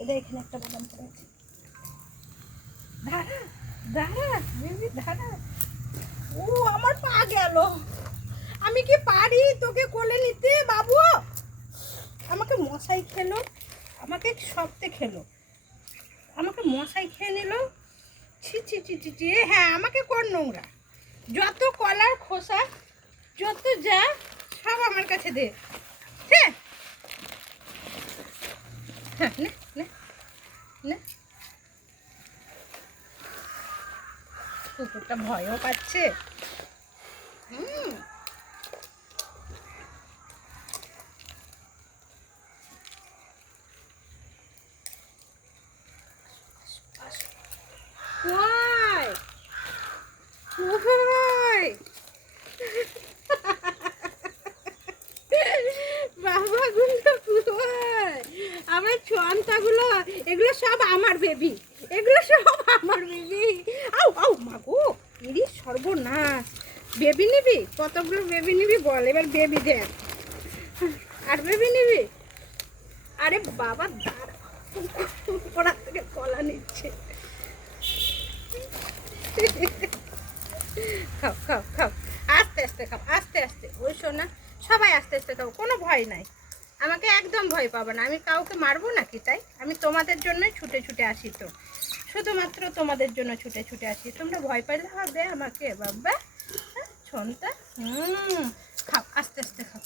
এদের এখানে একটা বাদাম পড়ে আছে। দাঁড়া দাঁড়া বেবি দাঁড়া। ও আমার পা গেল। আমি কি পারি তোকে কোলে নিতে বাবু? আমাকে মশাই খেলো, আমাকে সবতে খেলো, আমাকে মশাই খেয়ে নিল। ছি ছি ছি ছি ছি। হ্যাঁ আমাকে কোন নোংরা, যত কলার খোসা যত যা সব আমার কাছে দে। হ্যাঁ হ্যাঁ নে নে নে। কুকুরটা ভয়ও পাচ্ছে। কই কই বাবা গুলো কই? আমার ছন্তাগুলো এগুলো সব আমার বেবি, এগুলো সব আমার বেবি। আউ আউ মাগো ইরি সর্বনাশ। বেবি নিবি? কতগুলো বেবি নিবি বল এবার? বেবি দেখ। আর বেবি নিবি? আরে বাবা দাঁড়া, ওরা থেকে কলা নিচ্ছে। খাও খাও খাও, আস্তে আস্তে খাও, আস্তে আস্তে। ওই শোনা, সবাই আস্তে আস্তে খাও, কোনো ভয় নাই। আমাকে একদম ভয় পাবে না, আমি কাউকে মারবো নাকি? তাই আমি তোমাদের জন্যই ছুটে ছুটে আসি, তো শুধুমাত্র তোমাদের জন্য ছুটে ছুটে আসি। তোমরা ভয় পাইলে হবে আমাকে বাবা? ছনটা খাও, আস্তে আস্তে খাও।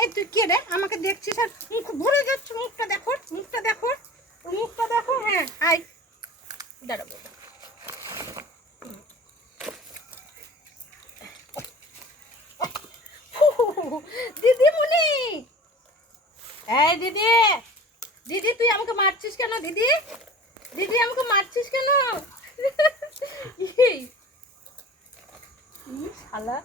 এই তুই কে রে? আমাকে দেখছিস আর মুখ ভরে যাচ্ছে। মুখটা দেখো, মুখটা দেখো, মুখটা দেখো। হ্যাঁ আয় দাঁড়াবো। দিদিমণি, এই দিদি, দিদি তুই আমাকে মারছিস কেন? দিদি, দিদি আমাকে মারছিস কেন? শালা।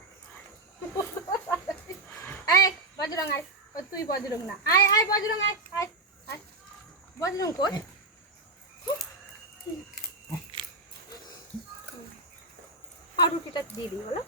এই বজরং আয়। তুই বজরং না, আয় আয় বজরং আয়, আয় আয়। বজরং কই? পাউরুটিটা দিয়ে দিই বলো।